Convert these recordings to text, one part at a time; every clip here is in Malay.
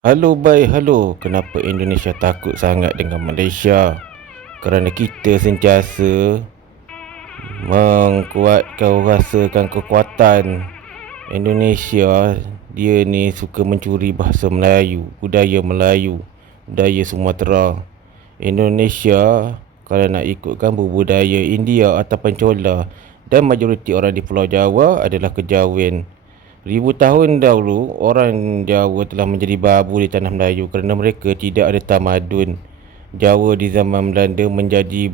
Halo bhai, halo. Kenapa Indonesia takut sangat dengan Malaysia? Kerana kita sentiasa rasakan kekuatan Indonesia. Dia ni suka mencuri bahasa Melayu, budaya Sumatera. Indonesia kalau nak ikutkan berbudaya India atau Pencola, dan majoriti orang di Pulau Jawa adalah kejawen. Ribu tahun dahulu, orang Jawa telah menjadi babu di tanah Melayu kerana mereka tidak ada tamadun. Jawa di zaman Belanda menjadi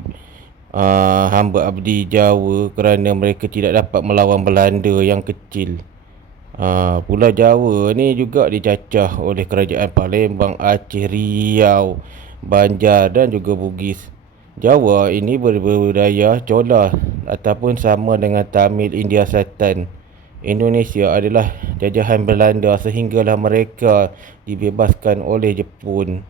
hamba abdi Jawa kerana mereka tidak dapat melawan Belanda yang kecil. Pulau Jawa ni juga dicacah oleh kerajaan Palembang, Aceh, Riau, Banjar dan juga Bugis. Jawa ini berbudaya Chola ataupun sama dengan Tamil India Selatan. Indonesia adalah jajahan Belanda sehinggalah mereka dibebaskan oleh Jepun.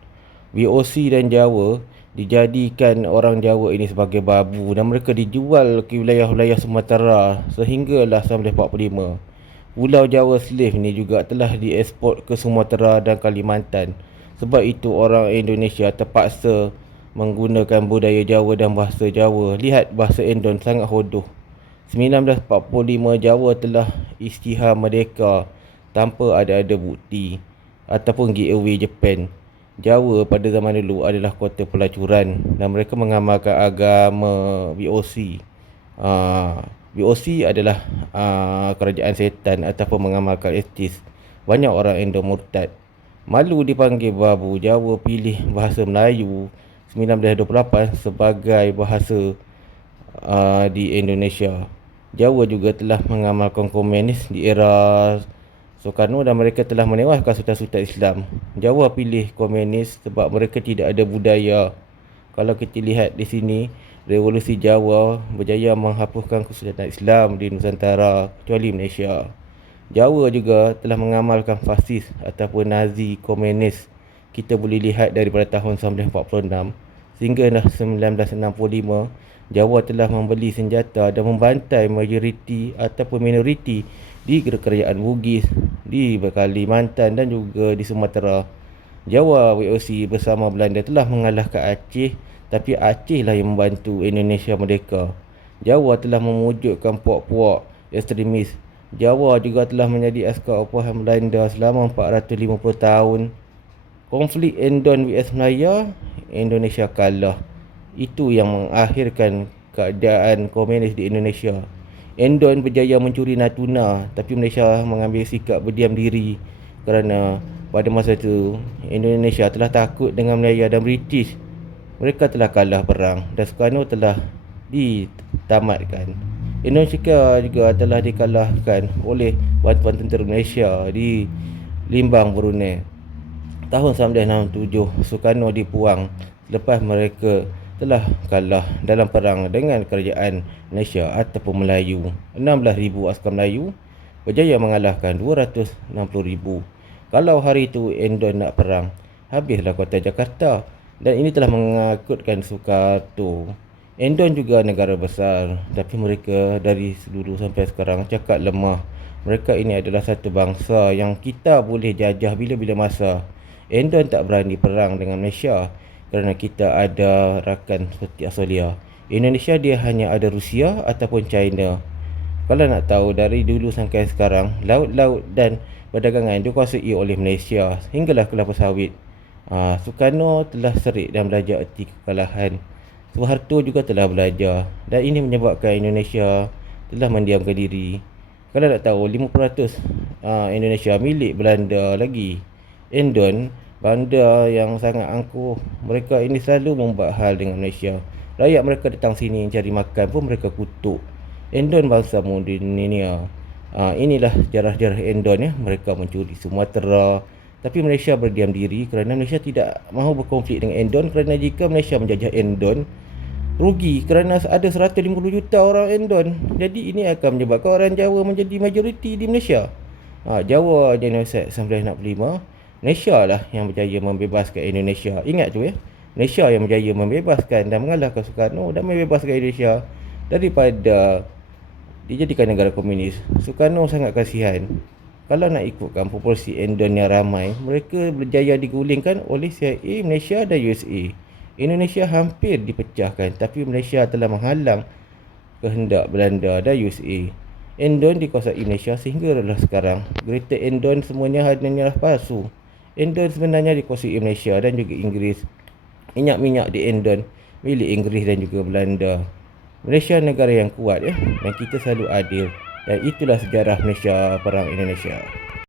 VOC dan Jawa dijadikan orang Jawa ini sebagai babu dan mereka dijual ke wilayah-wilayah Sumatera sehinggalah 1945. Pulau Jawa Slave ni juga telah dieksport ke Sumatera dan Kalimantan. Sebab itu orang Indonesia terpaksa menggunakan budaya Jawa dan bahasa Jawa. Lihat bahasa Endon sangat hodoh. 1945 Jawa telah isytihar merdeka tanpa ada bukti ataupun giveaway Jepun. Jawa pada zaman dulu adalah kota pelacuran dan mereka mengamalkan agama VOC. VOC adalah kerajaan setan ataupun mengamalkan etis. Banyak orang Indo murtad. Malu dipanggil babu. Jawa pilih bahasa Melayu 1928 sebagai bahasa di Indonesia. Jawa juga telah mengamalkan komunis di era Soekarno dan mereka telah menewaskan sultan-sultan Islam. Jawa pilih komunis sebab mereka tidak ada budaya. Kalau kita lihat di sini, revolusi Jawa berjaya menghapuskan kesultanan Islam di Nusantara kecuali Malaysia. Jawa juga telah mengamalkan fasis ataupun Nazi komunis. Kita boleh lihat daripada tahun 1946 sehingga 1965, Jawa telah membeli senjata dan membantai majoriti ataupun minoriti di kerajaan Bugis, di Kalimantan dan juga di Sumatera. Jawa VOC bersama Belanda telah mengalahkan Aceh, tapi Aceh lah yang membantu Indonesia merdeka. Jawa telah memujudkan puak-puak ekstremis. Jawa juga telah menjadi askar upahan Belanda selama 450 tahun. Konflik Endon vs Melaya, Indonesia kalah. Itu yang mengakhirkan keadaan komunis di Indonesia. Endon berjaya mencuri Natuna, tapi Malaysia mengambil sikap berdiam diri kerana pada masa itu Indonesia telah takut dengan Melaya dan British. Mereka telah kalah perang dan Soekarno telah ditamatkan. Indonesia juga telah dikalahkan oleh bantuan tentera Malaysia di Limbang, Brunei. Tahun 1967, Soekarno dibuang selepas mereka telah kalah dalam perang dengan kerajaan Malaysia ataupun Melayu. 16,000 askar Melayu berjaya mengalahkan 260,000. Kalau hari itu Endon nak perang, habislah kota Jakarta. Dan ini telah mengikutkan Soekarno. Endon juga negara besar, tapi mereka dari dulu sampai sekarang cakap lemah. Mereka ini adalah satu bangsa yang kita boleh jajah bila-bila masa. Endon tak berani perang dengan Malaysia kerana kita ada rakan seperti Australia. Indonesia dia hanya ada Rusia ataupun China. Kalau nak tahu, dari dulu sampai sekarang, laut-laut dan perdagangan dikuasai oleh Malaysia hinggalah kelapa sawit. Soekarno telah serik dan belajar erti kekalahan. Soeharto juga telah belajar dan ini menyebabkan Indonesia telah mendiamkan diri. Kalau nak tahu, 50% Indonesia milik Belanda lagi. Endon, bandar yang sangat angkuh. Mereka ini selalu membuat hal dengan Malaysia. Rakyat mereka datang sini cari makan pun mereka kutuk. Endon bangsa Modernia. Inilah sejarah-sejarah Endon ya. Mereka mencuri Sumatera, tapi Malaysia berdiam diri kerana Malaysia tidak mahu berkonflik dengan Endon. Kerana jika Malaysia menjajah Endon, rugi kerana ada 150 juta orang Endon. Jadi ini akan menyebabkan orang Jawa menjadi majoriti di Malaysia. Jawa genocide 1965, Malaysia lah yang berjaya membebaskan Indonesia. Ingat tu ya, Malaysia yang berjaya membebaskan dan mengalahkan Soekarno dan membebaskan Indonesia daripada dijadikan negara komunis. Soekarno sangat kasihan Kalau nak ikutkan populasi Indon yang ramai, mereka berjaya digulingkan oleh CIA, Malaysia dan USA. Indonesia hampir dipecahkan, tapi Malaysia telah menghalang kehendak Belanda dan USA. Indon dikuasai Malaysia sehinggalah sekarang. Greater Indon semuanya hanyalah palsu. Indon sebenarnya dikuasai Malaysia dan juga Inggeris. Minyak-minyak di Indon milik Inggeris dan juga Belanda. Malaysia negara yang kuat dan kita selalu adil. Dan itulah sejarah Malaysia Perang Indonesia.